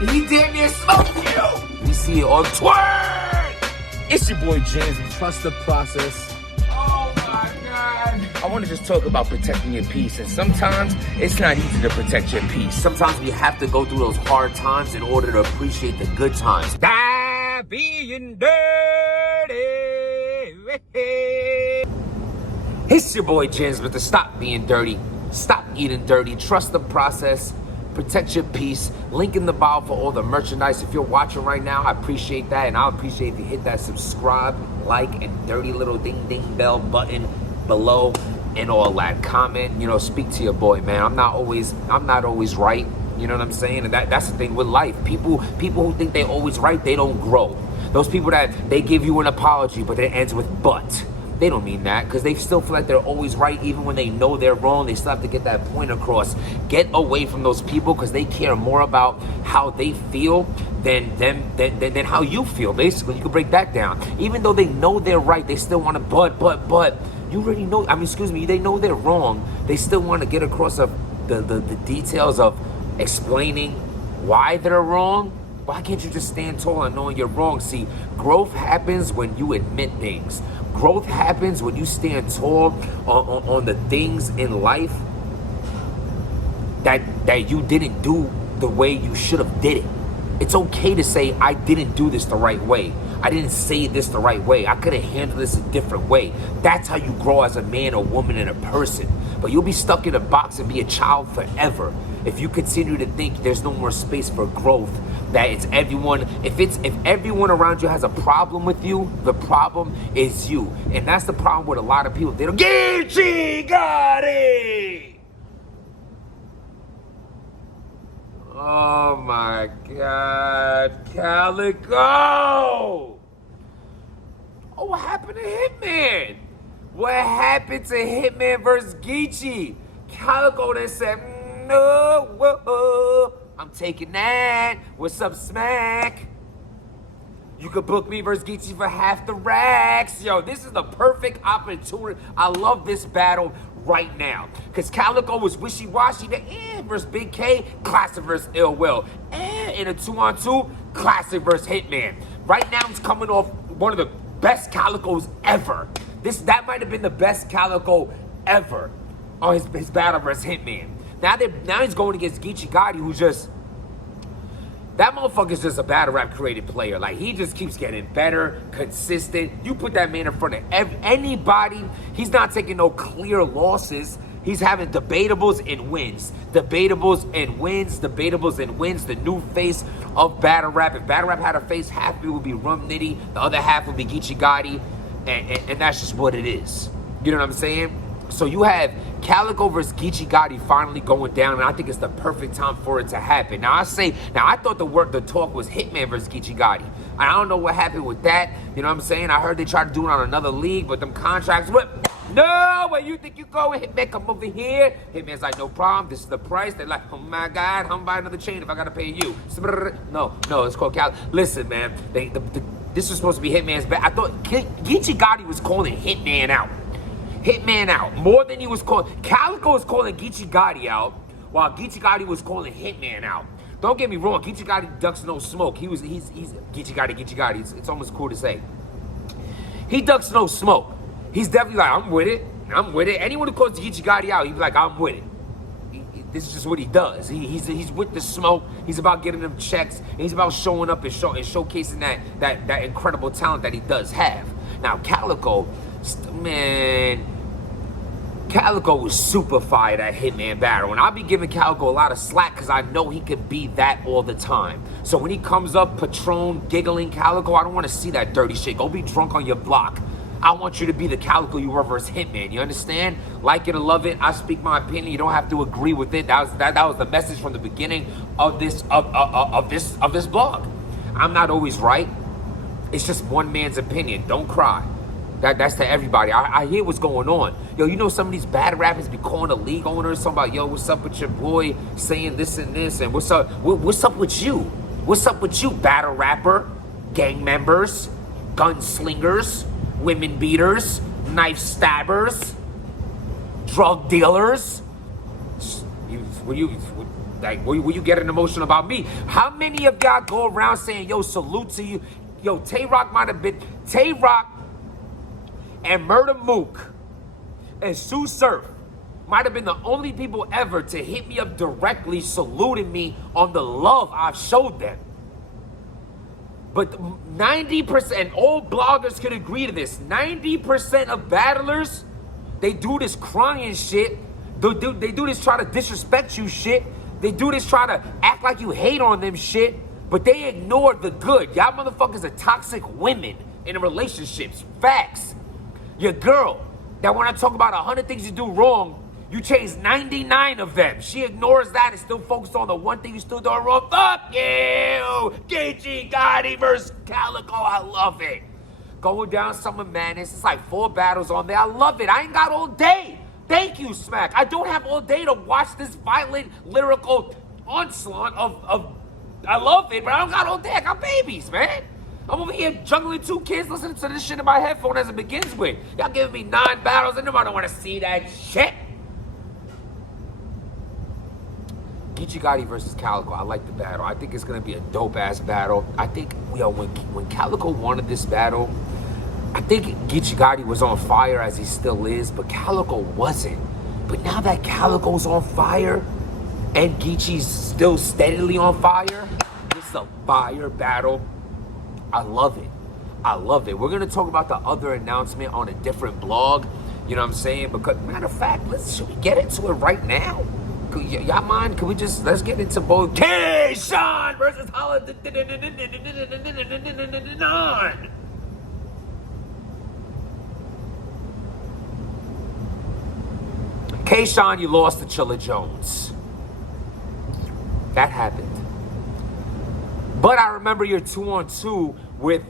He damn near smoked you. We see it on Twitter. It's your boy James. Trust the process. Oh my God. I want to just talk about protecting your peace. And sometimes it's not easy to protect your peace. Sometimes we have to go through those hard times in order to appreciate the good times. Die being dirty. It's your boy James, but to stop being dirty, stop eating dirty, trust the process, protect your peace. Link in the bio for all the merchandise. If you're watching right now, I appreciate that, and I'll appreciate if you hit that subscribe, like, and dirty little ding ding bell button below and all that. Comment, speak to your boy, man. I'm not always right. You know what I'm saying? And that's the thing with life. People who think they're always right, they don't grow. Those people that they give you an apology, but it ends with but. They don't mean that, because they still feel like they're always right. Even when they know they're wrong, they still have to get that point across. Get away from those people, because they care more about how they feel than how you feel. Basically, you can break that down. Even though they know they're right, they still want to but you already know, they know they're wrong. They still want to get across the details of explaining why they're wrong. Why can't you just stand tall and knowing you're wrong? See, growth happens when you admit things. Growth happens when you stand tall on the things in life that you didn't do the way you should have did it. It's okay to say, I didn't do this the right way. I didn't say this the right way. I could have handled this a different way. That's how you grow as a man, a woman, and a person. But you'll be stuck in a box and be a child forever if you continue to think there's no more space for growth. That it's everyone, if everyone around you has a problem with you, the problem is you. And that's the problem with a lot of people. They don't geechi it. Oh my God, Calicoe! Oh, what happened to Hitman? What happened to Hitman versus Geechi? Calicoe then said, no, whoa, I'm taking that. What's up, Smack? You could book me versus Geechi for half the racks. Yo, this is the perfect opportunity. I love this battle right now. Because Calicoe was wishy-washy. Versus Big K, classic versus Ill Will. In a 2-on-2, classic versus Hitman. Right now, he's coming off one of the best Calicoes ever. That might have been the best Calicoe ever on his battle versus Hitman. Now he's going against Geechi, who's just... That motherfucker's just a battle rap created player. Like, he just keeps getting better, consistent. You put that man in front of anybody, he's not taking no clear losses. He's having debatables and wins. Debatables and wins. Debatables and wins. The new face of battle rap. If battle rap had a face, half of it would be Rum Nitty, the other half would be Geechi, and that's just what it is. You know what I'm saying? So you have Calicoe versus Geechi finally going down, and I think it's the perfect time for it to happen. Now I thought the talk was Hitman versus Geechi. I don't know what happened with that. You know what I'm saying? I heard they tried to do it on another league, but them contracts, no, where you think you going? Hitman, come over here. Hitman's like, no problem. This is the price. They're like, oh my God, I'm buying another chain if I gotta pay you. No, it's called Cal. Listen, man, this was supposed to be Hitman's bet. I thought Geechi was calling Hitman out. Hitman out more than he was calling. Calicoe was calling Geechi out, while Geechi was calling Hitman out. Don't get me wrong, Geechi ducks no smoke. He's Geechi. It's almost cool to say. He ducks no smoke. He's definitely like, I'm with it. Anyone who calls Geechi out, he'd be like, I'm with it. This is just what he does. He's with the smoke. He's about getting them checks. And he's about showing up and showcasing that incredible talent that he does have. Now, Calicoe, man, Calicoe was super fired at Hitman battle, and I'll be giving Calicoe a lot of slack because I know he can be that all the time. So when he comes up, Patron, giggling Calicoe, I don't want to see that dirty shit. Go be drunk on your block. I want you to be the Calicoe you were versus Hitman. You understand? Like it or love it, I speak my opinion. You don't have to agree with it. That was the message from the beginning of this blog. I'm not always right. It's just one man's opinion. Don't cry. That's to everybody. I hear what's going on. Yo, you know some of these bad rappers be calling the league owners, talking about, yo, what's up with your boy saying this and this, and what's up with you? What's up with you, battle rapper, gang members, gunslingers, women beaters, knife stabbers, drug dealers, Were you getting emotional about me? How many of y'all go around saying, yo, salute to you? Yo, Tay-Rock might have been, Tay-Rock and Murder Mook and Sue Surf might have been the only people ever to hit me up directly saluting me on the love I've showed them. But 90%, and all bloggers could agree to this, 90% of battlers, they do this crying shit. They do this try to disrespect you shit. They do this try to act like you hate on them shit. But they ignore the good. Y'all motherfuckers are toxic women in relationships. Facts. Your girl, that when I talk about 100 things you do wrong, you change 99 of them. She ignores that and still focuses on the one thing you still doing wrong. Fuck you! Geechi, Gotti versus Calicoe. I love it. Going down Summer Madness. It's like 4 battles on there. I love it. I ain't got all day. Thank you, Smack. I don't have all day to watch this violent, lyrical onslaught of I love it, but I don't got all day. I got babies, man. I'm over here juggling 2 kids, listening to this shit in my headphone as it begins with. Y'all giving me 9 battles, and nobody don't want to see that shit. Geechi Gotti versus Calicoe. I like the battle. I think it's gonna be a dope-ass battle. I think, yo, when Calicoe wanted this battle, I think Geechi Gotti was on fire as he still is, but Calicoe wasn't. But now that Calicoe's on fire and Geechi's still steadily on fire, it's a fire battle. I love it. I love it. We're gonna talk about the other announcement on a different blog. You know what I'm saying? Because matter of fact, should we get into it right now? Y'all mind? Can we just, let's get into both K-Shine versus Holla. K-Shine, you lost to Chilla Jones. That happened. But I remember your 2-on-2 with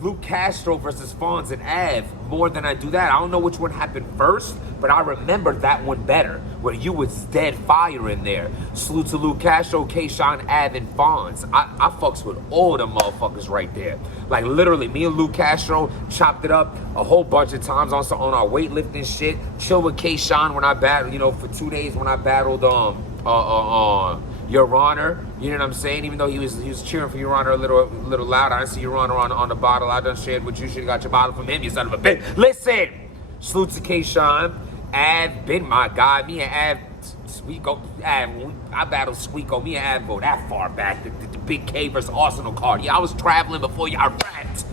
Luke Castro versus Fonz and Av more than I do that. I don't know which one happened first, but I remember that one better, where you was dead fire in there. Salute to Luke Castro, K-Shine, Av, and Fonz. I fucks with all them motherfuckers right there. Like literally, me and Luke Castro chopped it up a whole bunch of times on our weightlifting shit. Chill with K-Shine when I battled, you know, for 2 days when I battled Your Honor, you know what I'm saying? Even though he was cheering for Your Honor a little loud. I didn't see Your Honor on the bottle. I done shared with you. Should have got your bottle from him, you son of a bitch. Listen, salute to K-Shine. Av been my guy. Me and Av, Squeako. I battled Squeako. Me and Av go that far back. The Big K versus Arsenal card. Yeah, I was traveling before y'all rapped.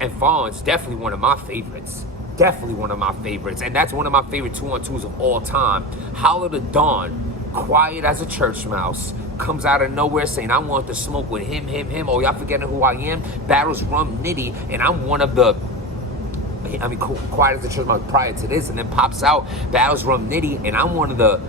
And Fonz, definitely one of my favorites. Definitely one of my favorites. And that's one of my favorite 2-on-2s of all time. Holla the Dawn. Quiet as a church mouse, comes out of nowhere saying, I want to smoke with him. Oh, y'all forgetting who I am? Battles Rum Nitty, and I'm one of the, quiet as a church mouse prior to this, and then pops out, battles Rum Nitty, and I'm one of the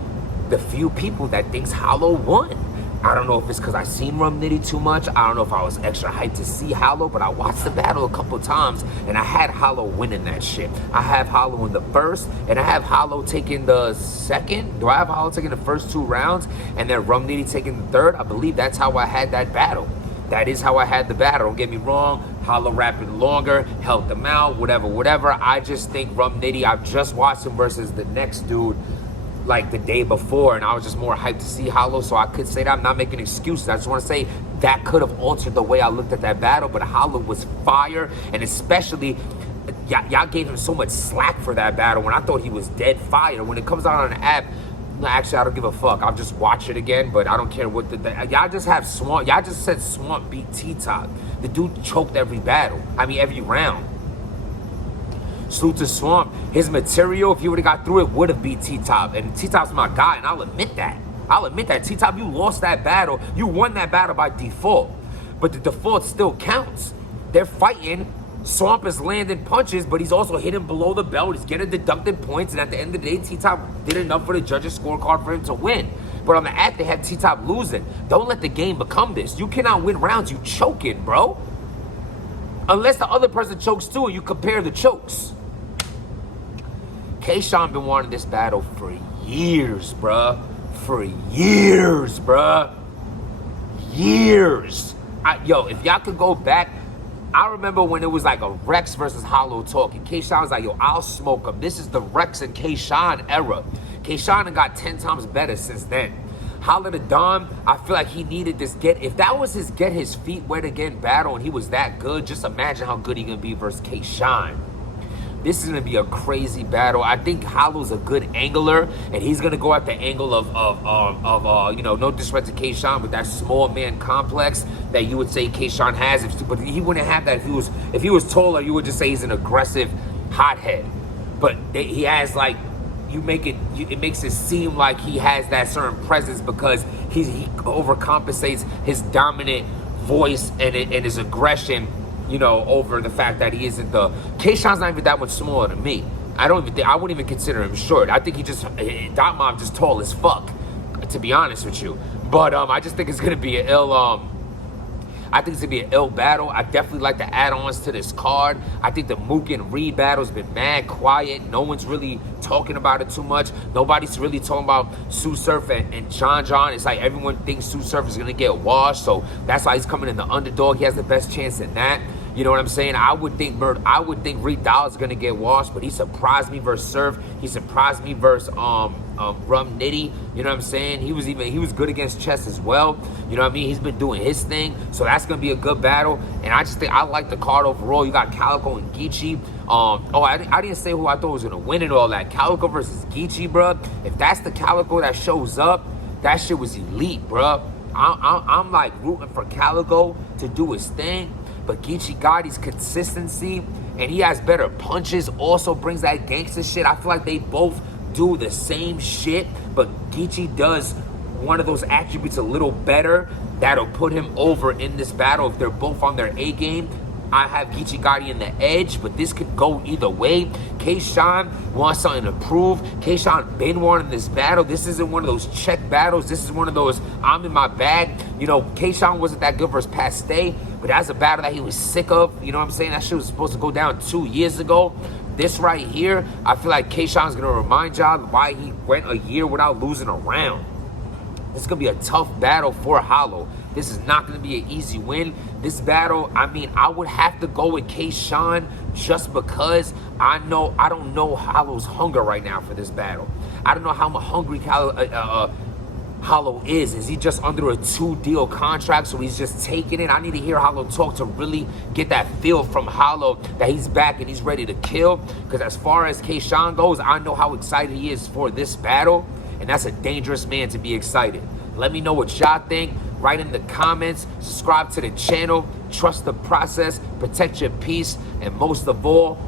few people that thinks Hollow won. I don't know if it's because I seen Rum Nitty too much. I don't know if I was extra hyped to see Hollow, but I watched the battle a couple times, and I had Hollow winning that shit. I have Hollow in the first, and I have Hollow taking the second. Do I have Hollow taking the first 2 rounds, and then Rum Nitty taking the third? I believe that's how I had that battle. That is how I had the battle. Don't get me wrong. Hollow rapping longer, helped them out, whatever. I just think Rum Nitty, I've just watched him versus the next dude like the day before, and I was just more hyped to see Hollow, so I could say that. I'm not making excuses. I just want to say that could have altered the way I looked at that battle, but Hollow was fire, and especially y'all gave him so much slack for that battle when I thought he was dead fire. When it comes out on an app, actually I don't give a fuck. I'll just watch it again, but I don't care what y'all just have Swamp. Y'all just said Swamp beat T-Top. The dude choked every round. Salute to Swamp. His material, if he would have got through it, would have beat T-Top. And T-Top's my guy, and I'll admit that. T-Top, you lost that battle. You won that battle by default. But the default still counts. They're fighting. Swamp is landing punches, but he's also hitting below the belt. He's getting deducted points. And at the end of the day, T-Top did enough for the judges' scorecard for him to win. But on the app, they had T-Top losing. Don't let the game become this. You cannot win rounds. You choking, bro. Unless the other person chokes too, and you compare the chokes. K-Shine been wanting this battle for years, bruh. Years. Yo, if y'all could go back, I remember when it was like a Rex versus Hollow talk, and K-Shine was like, yo, I'll smoke him. This is the Rex and K-Shine era. K-Shine got 10 times better since then. Hollow the Don, I feel like he needed this if that was his get his feet wet again battle and he was that good, just imagine how good he gonna be versus K-Shine. This is gonna be a crazy battle. I think Hollow's a good angler, and he's gonna go at the angle of you know, no disrespect to K-Shine, but that small man complex that you would say K-Shine has. But he wouldn't have that if he was taller. You would just say he's an aggressive hothead. But he has like, it makes it seem like he has that certain presence because he overcompensates his dominant voice and his aggression, you know, over the fact that he isn't K-Shine's not even that much smaller than me. I wouldn't even consider him short. I think Dot Mob just tall as fuck, to be honest with you. But I just think it's gonna be an ill battle. I definitely like the add-ons to this card. I think the Mook and Reed battle's been mad quiet. No one's really talking about it too much. Nobody's really talking about Sue Surf and John. It's like everyone thinks Sue Surf is gonna get washed, so that's why he's coming in the underdog. He has the best chance in that. You know what I'm saying? I would think Reed Dollar's gonna get washed, but he surprised me versus Surf. He surprised me versus Rum Nitty. You know what I'm saying? He was good against Chess as well. You know what I mean? He's been doing his thing, so that's gonna be a good battle. And I just think I like the card overall. You got Calicoe and Geechi. I didn't say who I thought was gonna win and all that. Calicoe versus Geechi, bro. If that's the Calicoe that shows up, that shit was elite, bro. I'm like rooting for Calicoe to do his thing. But Geechi Gotti's consistency, and he has better punches, also brings that gangster shit. I feel like they both do the same shit, but Geechi does one of those attributes a little better that'll put him over in this battle if they're both on their A game. I have Geechi Gotti in the edge, but this could go either way. K-Shine wants something to prove. K-Shine been wanting this battle. This isn't one of those check battles. This is one of those I'm in my bag. You know, K-Shine wasn't that good versus Paste, but that's a battle that he was sick of. You know what I'm saying? That shit was supposed to go down 2 years ago. This right here, I feel like K-Shine's gonna remind y'all why he went a year without losing a round. This is going to be a tough battle for Hollow. This is not going to be an easy win. This battle, I mean, I would have to go with K-Shine just because I don't know Hollow's hunger right now for this battle. I don't know how hungry Hollow is. Is he just under a 2-deal contract, so he's just taking it? I need to hear Hollow talk to really get that feel from Hollow that he's back and he's ready to kill. Because as far as K-Shine goes, I know how excited he is for this battle. And that's a dangerous man to be excited. Let me know what y'all think. Write in the comments. Subscribe to the channel. Trust the process. Protect your peace. And most of all,